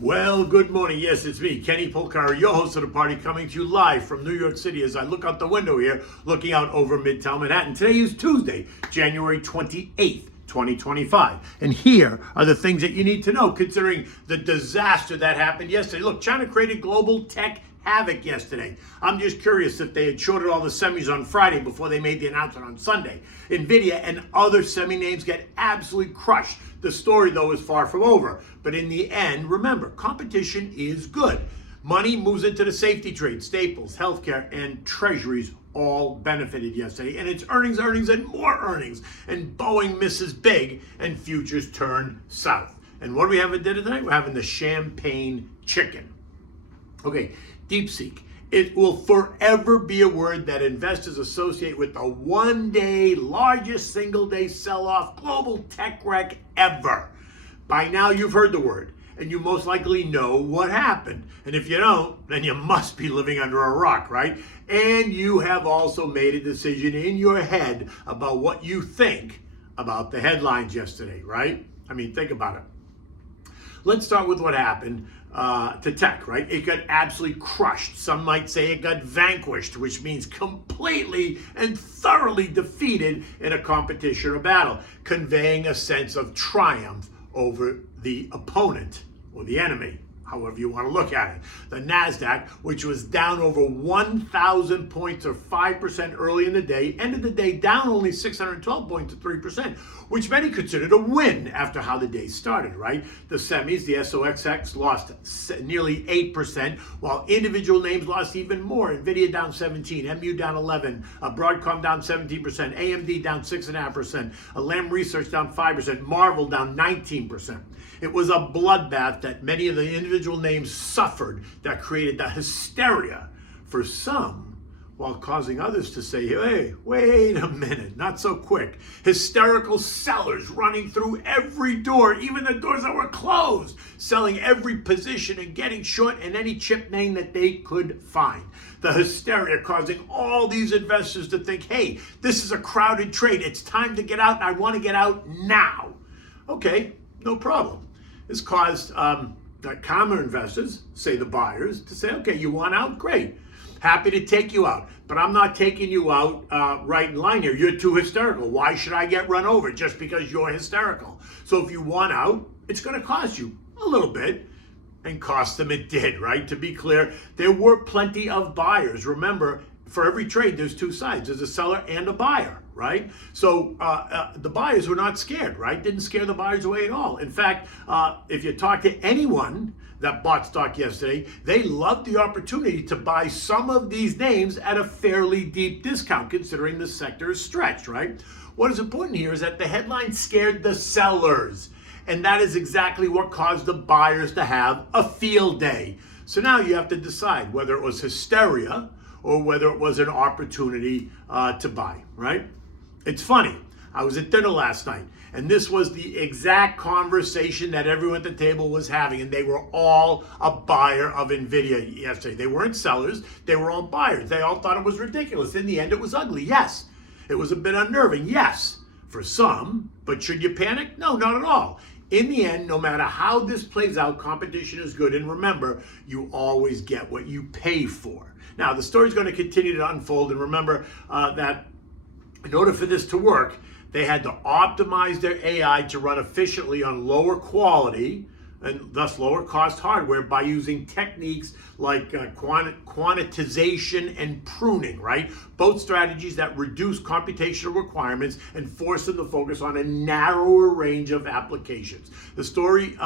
Well, good morning. Yes, it's me, Kenny Polcar, your host of the party, coming to you live from New York City as I look out the window here, looking out over Midtown Manhattan. Today is Tuesday, January 28th, 2025. And here are the things that you need to know considering the disaster that happened yesterday. Look, China created global tech havoc yesterday. I'm just curious if they had shorted all the semis on Friday before they made the announcement on Sunday. NVDA and other semi names get absolutely crushed. The story, though, is far from over. But in the end, remember, competition is good. Money moves into the safety trade. Staples, healthcare, and treasuries all benefited yesterday. And it's earnings, and more earnings. And Boeing misses big, and futures turn south. And what do we have at dinner tonight? We're having the champagne chicken. Okay, DeepSeek. It will forever be a word that investors associate with the one-day, largest single-day sell-off global tech wreck ever. By now, you've heard the word, and you most likely know what happened. And if you don't, then you must be living under a rock, right? And you have also made a decision in your head about what you think about the headlines yesterday, right? I mean, think about it. Let's start with what happened to tech, right? It got absolutely crushed. Some might say it got vanquished, which means completely and thoroughly defeated in a competition or battle, conveying a sense of triumph over the opponent or the enemy, however you want to look at it. The NASDAQ, which was down over 1,000 points or 5% early in the day, ended the day down only 612 points or 3%, which many considered a win after how the day started, right? The semis, the SOXX, lost nearly 8%, while individual names lost even more. NVIDIA down 17, MU down 11, Broadcom down 17%, AMD down 6.5%, Lam Research down 5%, Marvel down 19%. It was a bloodbath that many of the individual names suffered that created the hysteria for some, while causing others to say, hey, wait a minute, not so quick. Hysterical sellers running through every door, even the doors that were closed, selling every position and getting short in any chip name that they could find. The hysteria causing all these investors to think, hey, this is a crowded trade. It's time to get out, and I want to get out now. Okay, no problem. This caused common investors, say the buyers, to say, okay, you want out? Great. Happy to take you out. But I'm not taking you out right in line here. You're too hysterical. Why should I get run over just because you're hysterical? So if you want out, it's going to cost you a little bit. And cost them it did, right? To be clear, there were plenty of buyers. Remember, for every trade, there's two sides. There's a seller and a buyer, right? So the buyers were not scared, right? Didn't scare the buyers away at all. In fact, if you talk to anyone that bought stock yesterday, they loved the opportunity to buy some of these names at a fairly deep discount, considering the sector is stretched, right? What is important here is that the headline scared the sellers. And that is exactly what caused the buyers to have a field day. So now you have to decide whether it was hysteria or whether it was an opportunity to buy, right? It's funny. I was at dinner last night, and this was the exact conversation that everyone at the table was having, and they were all a buyer of NVIDIA yesterday. They weren't sellers. They were all buyers. They all thought it was ridiculous. In the end, it was ugly. Yes. It was a bit unnerving. Yes, for some. But should you panic? No, not at all. In the end, no matter how this plays out, competition is good. And remember, you always get what you pay for. Now, the story's going to continue to unfold. And remember that in order for this to work, they had to optimize their AI to run efficiently on lower quality and thus lower cost hardware by using techniques like quantization and pruning, right? Both strategies that reduce computational requirements and force them to focus on a narrower range of applications. The story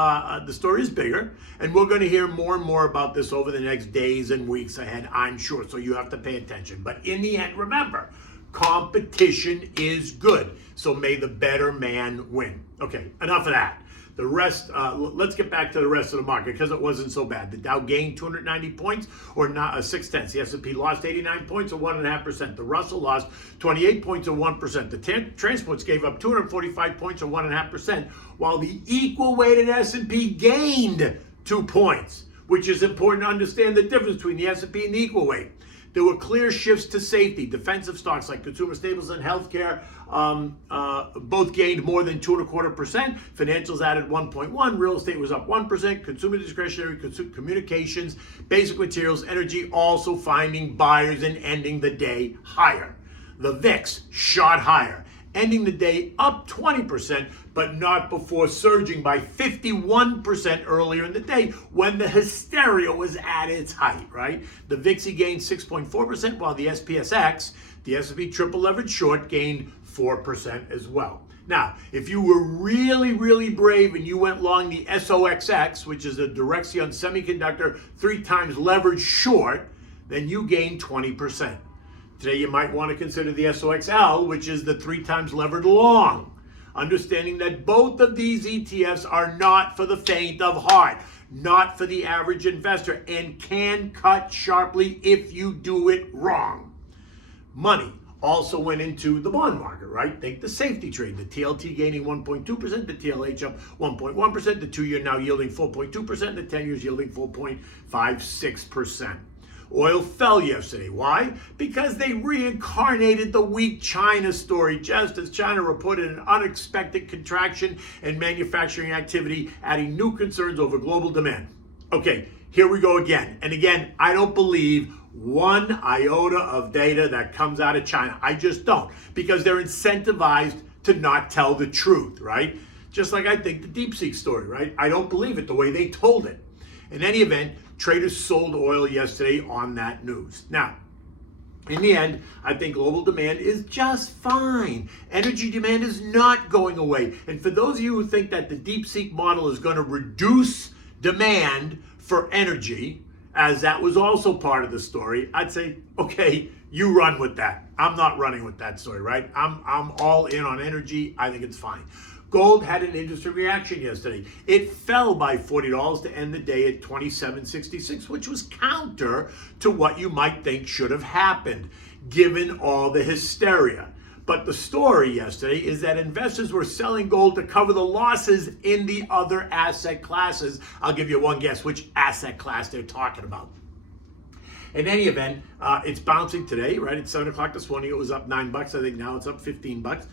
is bigger, and we're going to hear more and more about this over the next days and weeks ahead, I'm sure, so you have to pay attention. But in the end, remember, competition is good, so may the better man win. Okay, enough of that. The rest, let's get back to the rest of the market because it wasn't so bad. The Dow gained 290 points or 6/10. The S&P lost 89 points or 1.5%. The Russell lost 28 points or 1%. The transports gave up 245 points or 1.5%, while the equal weighted S&P gained 2 points, which is important to understand the difference between the S&P and the equal weight. There were clear shifts to safety. Defensive stocks like consumer staples and healthcare both gained more than 2.25%. Financials added 1.1%. Real estate was up 1%. Consumer discretionary, communications, basic materials, energy also finding buyers and ending the day higher. The VIX shot higher, ending the day up 20%, but not before surging by 51% earlier in the day when the hysteria was at its height, right? The VIX gained 6.4%, while the SPSX, the S&P triple leverage short, gained 4% as well. Now, if you were really, really brave and you went long the SOXX, which is a Direxion semiconductor 3 times leverage short, then you gained 20%. Today, you might want to consider the SOXL, which is the 3 times levered long, understanding that both of these ETFs are not for the faint of heart, not for the average investor, and can cut sharply if you do it wrong. Money also went into the bond market, right? Think the safety trade, the TLT gaining 1.2%, the TLH up 1.1%, the 2-year now yielding 4.2%, the 10 years yielding 4.56%. Oil fell yesterday. Why? Because they reincarnated the weak China story, just as China reported an unexpected contraction in manufacturing activity, adding new concerns over global demand. Okay, here we go again. And again, I don't believe one iota of data that comes out of China. I just don't, because they're incentivized to not tell the truth, right? Just like I think the DeepSeek story, right? I don't believe it the way they told it. In any event, traders sold oil yesterday on that news. Now, in the end, I think global demand is just fine. Energy demand is not going away. And for those of you who think that the DeepSeek model is going to reduce demand for energy, as that was also part of the story, I'd say, okay, you run with that. I'm not running with that story, right? I'm all in on energy. I think it's fine. Gold had an industry reaction yesterday. It fell by $40 to end the day at $27.66, which was counter to what you might think should have happened, given all the hysteria. But the story yesterday is that investors were selling gold to cover the losses in the other asset classes. I'll give you one guess which asset class they're talking about. In any event, it's bouncing today, right? At 7 o'clock this morning, it was up $9. I think now it's up $15.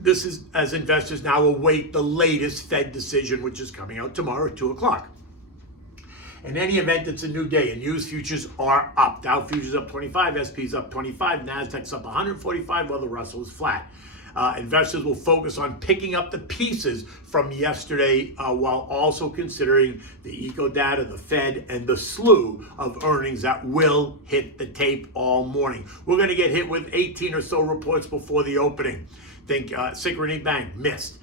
This is as investors now await the latest Fed decision, which is coming out tomorrow at 2 o'clock. In any event, it's a new day, and U.S. futures are up. Dow futures up 25, SP's up 25, NASDAQ's up 145, while the Russell is flat. Investors will focus on picking up the pieces from yesterday while also considering the eco data, the Fed, and the slew of earnings that will hit the tape all morning. We're going to get hit with 18 or so reports before the opening. Think Synchrony Bank missed.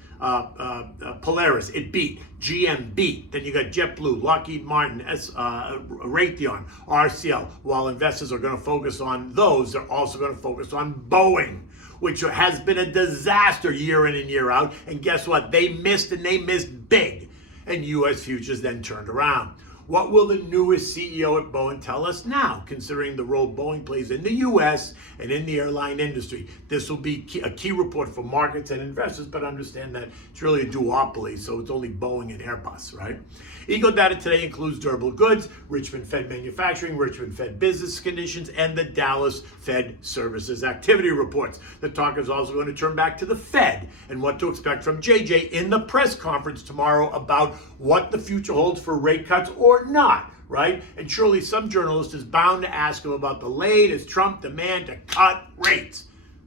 Polaris, it beat. GM beat. Then you got JetBlue, Lockheed Martin, Raytheon, RCL. While investors are going to focus on those, they're also going to focus on Boeing, which has been a disaster year in and year out. And guess what? They missed, and they missed big. And U.S. futures then turned around. What will the newest CEO at Boeing tell us now, considering the role Boeing plays in the U.S. and in the airline industry? This will be a key report for markets and investors, but understand that it's really a duopoly, so it's only Boeing and Airbus, right? Eco data today includes durable goods, Richmond Fed manufacturing, Richmond Fed business conditions, and the Dallas Fed services activity reports. The talk is also going to turn back to the Fed and what to expect from JJ in the press conference tomorrow about what the future holds for rate cuts or not, right? And surely some journalist is bound to ask him about the latest Trump demand to cut rates.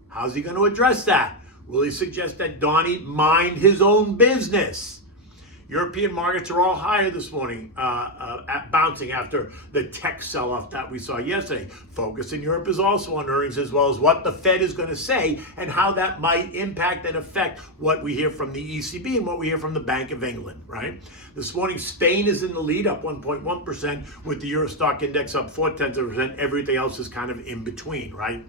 How's he going to address that? Will he suggest that Donnie mind his own business? European markets are all higher this morning, bouncing after the tech sell-off that we saw yesterday. Focus in Europe is also on earnings, as well as what the Fed is going to say and how that might impact and affect what we hear from the ECB and what we hear from the Bank of England, right? This morning, Spain is in the lead, up 1.1%, with the Euro stock index up 0.4%. Everything else is kind of in between, right?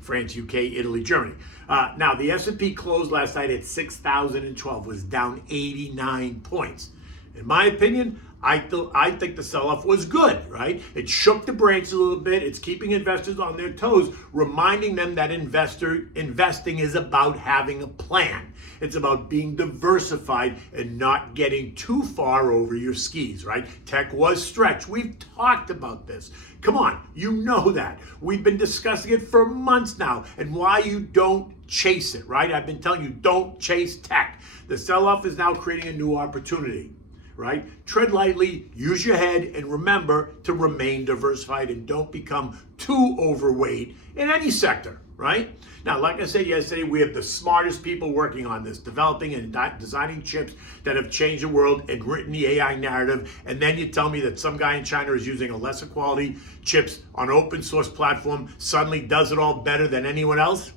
France, UK, Italy, Germany. Now, the S&P closed last night at 6,012, was down 89 points. In my opinion, I think the sell-off was good, right? It shook the brakes a little bit. It's keeping investors on their toes, reminding them that investing is about having a plan. It's about being diversified and not getting too far over your skis, right? Tech was stretched. We've talked about this. Come on, you know that. We've been discussing it for months now, and why you don't chase it, right? I've been telling you, don't chase tech. The sell-off is now creating a new opportunity, right? Tread lightly, use your head, and remember to remain diversified and don't become too overweight in any sector, right? Now, like I said yesterday, we have the smartest people working on this, developing and designing chips that have changed the world and written the AI narrative. And then you tell me that some guy in China is using a lesser quality chips on an open source platform, suddenly does it all better than anyone else?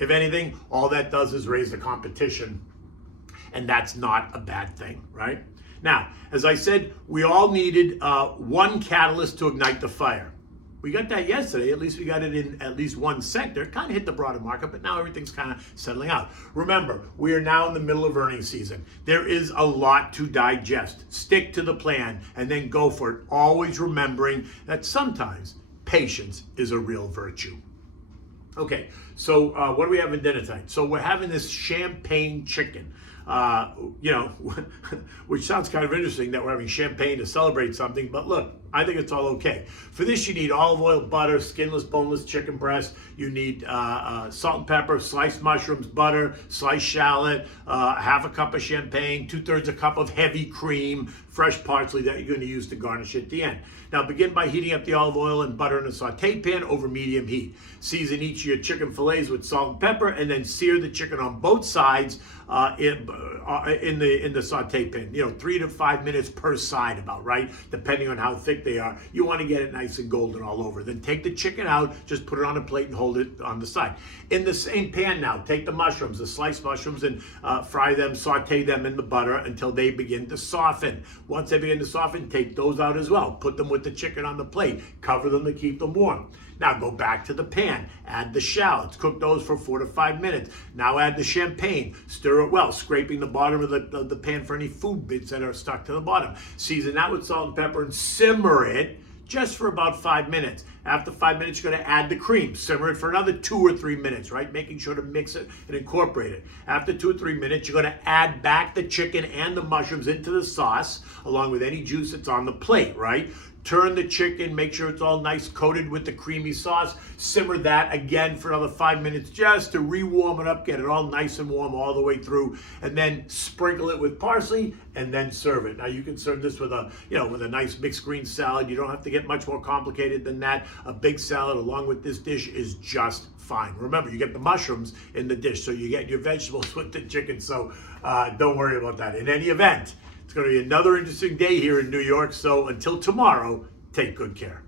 If anything, all that does is raise the competition. And that's not a bad thing, right? Now, as I said, we all needed one catalyst to ignite the fire. We got that yesterday. At least we got it in at least one sector. It kind of hit the broader market, but now everything's kind of settling out. Remember, we are now in the middle of earnings season. There is a lot to digest. Stick to the plan and then go for it. Always remembering that sometimes patience is a real virtue. Okay, so what do we have in dinner tonight? So we're having this champagne chicken. Which sounds kind of interesting that we're having champagne to celebrate something, but look, I think it's all okay. For this, you need olive oil, butter, skinless, boneless chicken breast. You need salt and pepper, sliced mushrooms, butter, sliced shallot, half a cup of champagne, 2/3 a cup of heavy cream, fresh parsley that you're going to use to garnish at the end. Now begin by heating up the olive oil and butter in a saute pan over medium heat. Season each of your chicken fillets with salt and pepper, and then sear the chicken on both sides in the saute pan. 3 to 5 minutes per side, about right, depending on how thick they are. You want to get it nice and golden all over. Then take the chicken out, just put it on a plate and hold it on the side. In the same pan now, take the mushrooms, the sliced mushrooms, and fry them, saute them in the butter until they begin to soften. Once they begin to soften, take those out as well. Put them with the chicken on the plate. Cover them to keep them warm. Now go back to the pan, add the shallots, cook those for 4 to 5 minutes. Now add the champagne, stir it well, scraping the bottom of the pan for any food bits that are stuck to the bottom. Season that with salt and pepper and simmer it just for about 5 minutes. After 5 minutes, you're going to add the cream. Simmer it for another 2 or 3 minutes, right? Making sure to mix it and incorporate it. After 2 or 3 minutes, you're going to add back the chicken and the mushrooms into the sauce, along with any juice that's on the plate, right? Turn the chicken, make sure it's all nice coated with the creamy sauce. Simmer that again for another 5 minutes just to re-warm it up, get it all nice and warm all the way through, and then sprinkle it with parsley and then serve it. Now you can serve this with a nice mixed green salad. You don't have to get much more complicated than that. A big salad along with this dish is just fine. Remember, you get the mushrooms in the dish, so you get your vegetables with the chicken, so don't worry about that. In any event, it's going to be another interesting day here in New York, so until tomorrow, take good care.